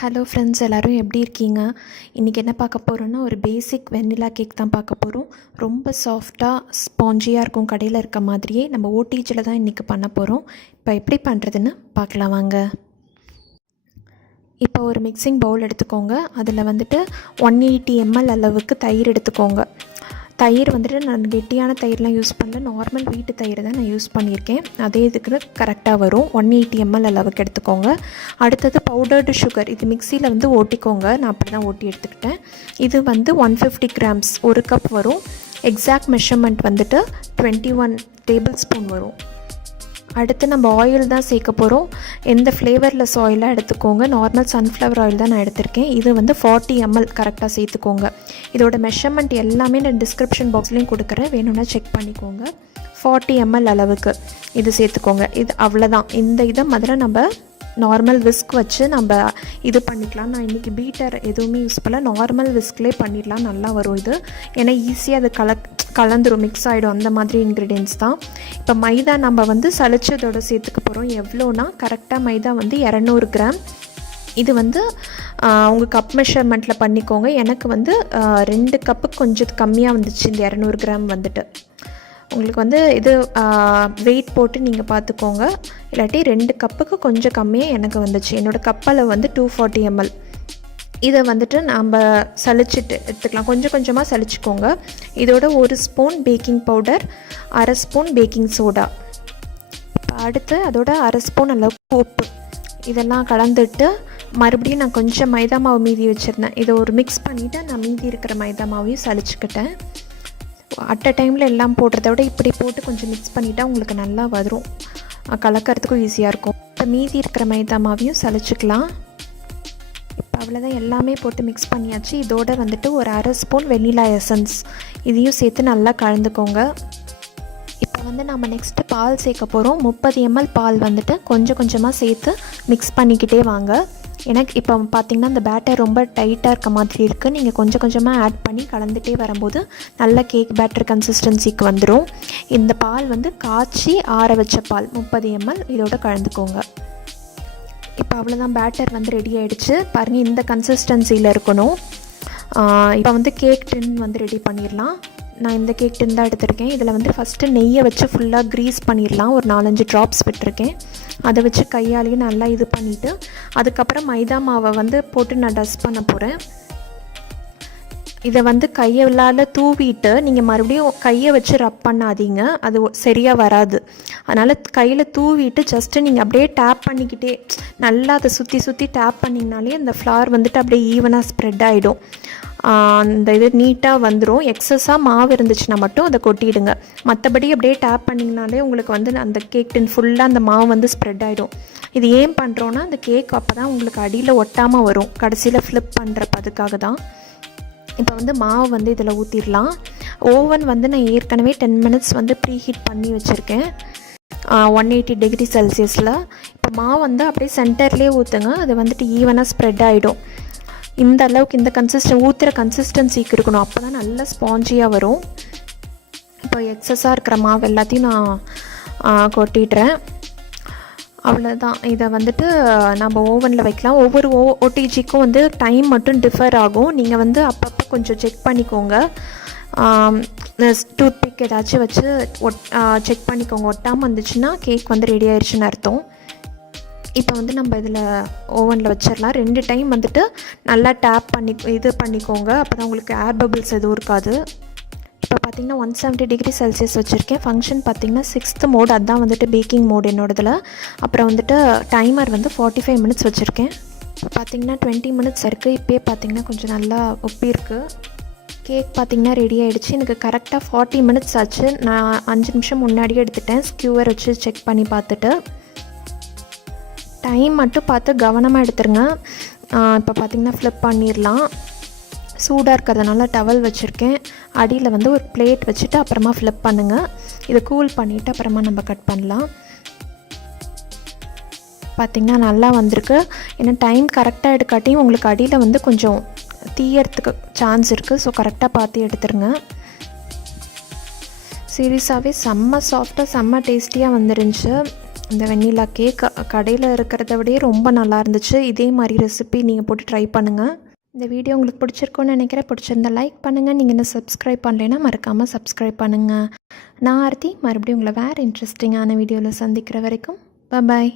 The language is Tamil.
ஹலோ ஃப்ரெண்ட்ஸ், எல்லோரும் எப்படி இருக்கீங்க? இன்றைக்கி என்ன பார்க்க போகிறோன்னா, ஒரு பேசிக் வெண்ணிலா கேக் தான் பார்க்க போகிறோம். ரொம்ப சாஃப்டாக ஸ்பாஞ்சியாக இருக்கும். கடையில் இருக்க மாதிரியே நம்ம ஓடிஜியில் தான் இன்றைக்கி பண்ண போகிறோம். இப்போ எப்படி பண்ணுறதுன்னு பார்க்கலாம் வாங்க. இப்போ ஒரு மிக்சிங் பவுல் எடுத்துக்கோங்க. அதில் 180 ml அளவுக்கு தயிர் எடுத்துக்கோங்க. தயிர் நான் கெட்டியான தயிர்லாம் யூஸ் பண்ணல, நார்மல் வீட்டு தயிர் தான் நான் யூஸ் பண்ணியிருக்கேன். அதே இதுக்கு கரெக்டாக வரும். 180 ml அளவுக்கு எடுத்துக்கோங்க. அடுத்தது பவுடர்டு சுகர், இது மிக்சியில் ஓட்டிக்கோங்க. நான் அப்படி தான் ஓட்டி எடுத்துக்கிட்டேன். இது 150 grams, 1 கப் வரும். எக்ஸாக்ட் மெஷர்மெண்ட் 21 டேபிள் ஸ்பூன் வரும். அடுத்து நம்ம ஆயில் தான் சேர்க்க போகிறோம். எந்த ஃப்ளேவர்லெஸ் ஆயிலாக எடுத்துக்கோங்க. நார்மல் சன்ஃப்ளவர் ஆயில் தான் நான் எடுத்திருக்கேன். இது 40 ml கரெக்டாக சேர்த்துக்கோங்க. இதோட மெஷர்மெண்ட் எல்லாமே நான் டிஸ்கிரிப்ஷன் பாக்ஸ்லேயும் கொடுக்குறேன், வேணும்னா செக் பண்ணிக்கோங்க. 40 ml அளவுக்கு இது சேர்த்துக்கோங்க. இது அவ்வளோதான். இந்த இதை முதல்ல நம்ம நார்மல் விஸ்க் வச்சு நம்ம இது பண்ணிக்கலாம். நான் இன்றைக்கி பீட்டர் எதுவுமே யூஸ் பண்ணல, நார்மல் விஸ்க்லேயே பண்ணிடலாம். நல்லா வரும் இது. ஏன்னா ஈஸியாக அது கலந்துரும், மிக்ஸ் ஆகிடும். அந்த மாதிரி இன்க்ரீடியன்ஸ் தான். இப்போ மைதா நம்ம சளிச்சதோடு சேர்த்துக்க போகிறோம். எவ்வளோனா கரெக்டாக மைதா 200 கிராம். இது உங்கள் கப் மெஷர்மெண்ட்டில் பண்ணிக்கோங்க. எனக்கு 2 கப்பு கொஞ்சம் கம்மியாக வந்துச்சு. இந்த 200 கிராம் உங்களுக்கு இது வெயிட் போட்டு நீங்கள் பார்த்துக்கோங்க. இல்லாட்டி 2 கப்புக்கு கொஞ்சம் கம்மியாக எனக்கு வந்துச்சு. என்னோடய கப்பில் 240 ml. இதை நம்ம சளிச்சிட்டு எடுத்துக்கலாம். கொஞ்சம் கொஞ்சமாக சளிச்சிக்கோங்க. இதோட 1 spoon baking powder, 1/2 spoon baking soda, அடுத்து அதோட 1/2 ஸ்பூன் அளவுக்கு உப்பு, இதெல்லாம் கலந்துட்டு மறுபடியும் நான் கொஞ்சம் மைதா மாவு மீதி வச்சுருந்தேன். இதை ஒரு மிக்ஸ் பண்ணிவிட்டு நான் மீதி இருக்கிற மைதா மாவையும் சளிச்சிக்கிட்டேன். அட் அ டைமில் எல்லாம் போடுறத விட இப்படி போட்டு கொஞ்சம் மிக்ஸ் பண்ணிவிட்டால் உங்களுக்கு நல்லா வரும், கலக்கிறதுக்கும் ஈஸியாக இருக்கும். இப்போ மீதி இருக்கிற மைதா மாவையும் சளிச்சிக்கலாம். இப்போ அவ்வளோதான், எல்லாமே போட்டு மிக்ஸ் பண்ணியாச்சு. இதோட ஒரு 1/2 ஸ்பூன் வெண்ணிலா எசன்ஸ் இதையும் சேர்த்து நல்லா கலந்துக்கோங்க. இப்போ நம்ம நெக்ஸ்ட்டு பால் சேர்க்க போகிறோம். 30 ml பால் கொஞ்சம் கொஞ்சமாக சேர்த்து மிக்ஸ் பண்ணிக்கிட்டே வாங்க. எனக்கு இப்போ பார்த்திங்கன்னா இந்த பேட்டர் ரொம்ப டைட்டாக இருக்க மாதிரி இருக்குது. நீங்கள் கொஞ்சம் கொஞ்சமாக ஆட் பண்ணி கலந்துகிட்டே வரும்போது நல்ல கேக் பேட்டர் கன்சிஸ்டன்சிக்கு வந்துடும். இந்த பால் காய்ச்சி ஆற வச்ச பால் 30 ml இதோட கலந்துக்கோங்க. இப்போ அவ்வளோதான், பேட்டர் ரெடி ஆகிடுச்சு. பாருங்கள், இந்த கன்சிஸ்டன்சியில் இருக்கணும். இப்போ கேக் டின் ரெடி பண்ணிடலாம். நான் இந்த கேக் டின் தான் எடுத்திருக்கேன். இதில் ஃபஸ்ட்டு நெய்யை வச்சு ஃபுல்லாக க்ரீஸ் பண்ணிடலாம். ஒரு 4-5 ட்ராப்ஸ் விட்டுருக்கேன். அதை வச்சு கையாலேயே நல்லா இது பண்ணிவிட்டு அதுக்கப்புறம் மைதா மாவை போட்டு நான் டஸ்ட் பண்ண போகிறேன். இதை கையால் தூவிட்டு நீங்கள் மறுபடியும் கையை வச்சு ரப் பண்ணாதீங்க, அது சரியாக வராது. அதனால் கையில் தூவிட்டு ஜஸ்ட்டு நீங்கள் அப்படியே டேப் பண்ணிக்கிட்டே நல்லா அதை சுற்றி சுற்றி டேப் பண்ணிங்கனாலே அந்த ஃப்ளார் அப்படியே ஈவனாக ஸ்ப்ரெட் ஆகிடும். அந்த இது நீட்டாக வந்துடும். எக்ஸஸாக மாவு இருந்துச்சுன்னா மட்டும் அதை கொட்டிடுங்க. மற்றபடி அப்படியே டேப் பண்ணிங்கனாலே உங்களுக்கு அந்த கேக் டின் ஃபுல்லாக அந்த மாவு ஸ்ப்ரெட் ஆகிடும். இது ஏன் பண்ணுறோன்னா அந்த கேக் அப்போ தான் உங்களுக்கு அடியில் ஒட்டாமல் வரும், கடைசியில் ஃப்ளிப் பண்ணுறப்ப. அதுக்காக தான். இப்போ மாவு இதில் ஊற்றிடலாம். ஓவன் நான் ஏற்கனவே 10 minutes ப்ரீ ஹீட் பண்ணி வச்சுருக்கேன் 180 டிகிரி செல்சியஸில். இப்போ மாவு அப்படியே சென்டர்லேயே ஊற்றுங்க. அது ஈவனாக ஸ்ப்ரெட் ஆகிடும். இந்த அளவுக்கு இந்த ஊற்றுற கன்சிஸ்டன்சிக்கு இருக்கணும். அப்போ தான் நல்லா ஸ்பாஞ்சியாக வரும். இப்போ எக்ஸஸாக இருக்கிற மாவு எல்லாத்தையும் நான் கொட்டிடுறேன். அவ்வளோதான். இதை நம்ம ஓவனில் வைக்கலாம். ஒவ்வொரு ஓடிஜிக்கும் டைம் மட்டும் டிஃபர் ஆகும். நீங்கள் அப்பப்போ கொஞ்சம் செக் பண்ணிக்கோங்க. டூத்பிக் ஏதாச்சும் வச்சு செக் பண்ணிக்கோங்க. ஒட்டாமல் வந்துச்சுன்னா கேக் ரெடி ஆயிடுச்சுன்னு அர்த்தம். இப்போ நம்ம இதில் ஓவனில் வச்சிடலாம். 2 டைம் நல்லா டேப் பண்ணி இது பண்ணிக்கோங்க. அப்போ தான் உங்களுக்கு ஏர் பபிள்ஸ் எதுவும் இருக்காது. இப்போ பார்த்திங்கன்னா 170 டிகிரி செல்சியஸ் வச்சுருக்கேன். ஃபங்க்ஷன் பார்த்திங்கன்னா 6th மோட், அதுதான் பேக்கிங் மோட் என்னோடதில். அப்புறம் டைமர் 45 minutes வச்சுருக்கேன். பார்த்திங்கன்னா 20 minutes இருக்குது. இப்போயே பார்த்திங்கன்னா கொஞ்சம் நல்லா ஒப்பி இருக்குது. கேக் பார்த்திங்கன்னா ரெடி ஆகிடுச்சு. எனக்கு கரெக்டாக 40 minutes ஆச்சு. நான் 5 நிமிஷம் முன்னாடியே எடுத்துட்டேன். ஸ்கியூவர் வச்சு செக் பண்ணி பார்த்துட்டு. டைம் மட்டும் பார்த்து கவனமாக எடுத்துருங்க. இப்போ பார்த்திங்கன்னா ஃப்ளிப் பண்ணிடலாம். சூடாக இருக்கிறதுனால டவல் வச்சுருக்கேன். அடியில் ஒரு பிளேட் வச்சுட்டு அப்புறமா ஃப்ளிப் பண்ணுங்கள். இதை கூல் பண்ணிவிட்டு அப்புறமா நம்ம கட் பண்ணலாம். பார்த்திங்கன்னா நல்லா வந்திருக்கு. ஏன்னா டைம் கரெக்டாக எடுக்காட்டியும் உங்களுக்கு அடியில் கொஞ்சம் தீயறதுக்கு சான்ஸ் இருக்குது. ஸோ கரெக்டாக பார்த்து எடுத்துருங்க. சீரியஸாகவே செம்ம சாஃப்டாக செம்ம டேஸ்டியாக வந்துருந்துச்சு. இந்த வெண்ணிலா கேக் கடையில் இருக்கிறத விடையே ரொம்ப நல்லா இருந்துச்சு. இதே மாதிரி ரெசிபி நீங்கள் போட்டு ட்ரை பண்ணுங்கள். இந்த வீடியோ உங்களுக்கு பிடிச்சிருக்கோன்னு நினைக்கிறேன். பிடிச்சிருந்தா லைக் பண்ணுங்கள். நீங்கள் இன்னும் சப்ஸ்கிரைப் பண்ணலைன்னா மறக்காமல் சப்ஸ்கிரைப் பண்ணுங்கள். நான் ஆர்த்தி மறுபடியும் உங்களை வேறு இன்ட்ரெஸ்டிங்கான வீடியோவில் சந்திக்கிற வரைக்கும் பாய்.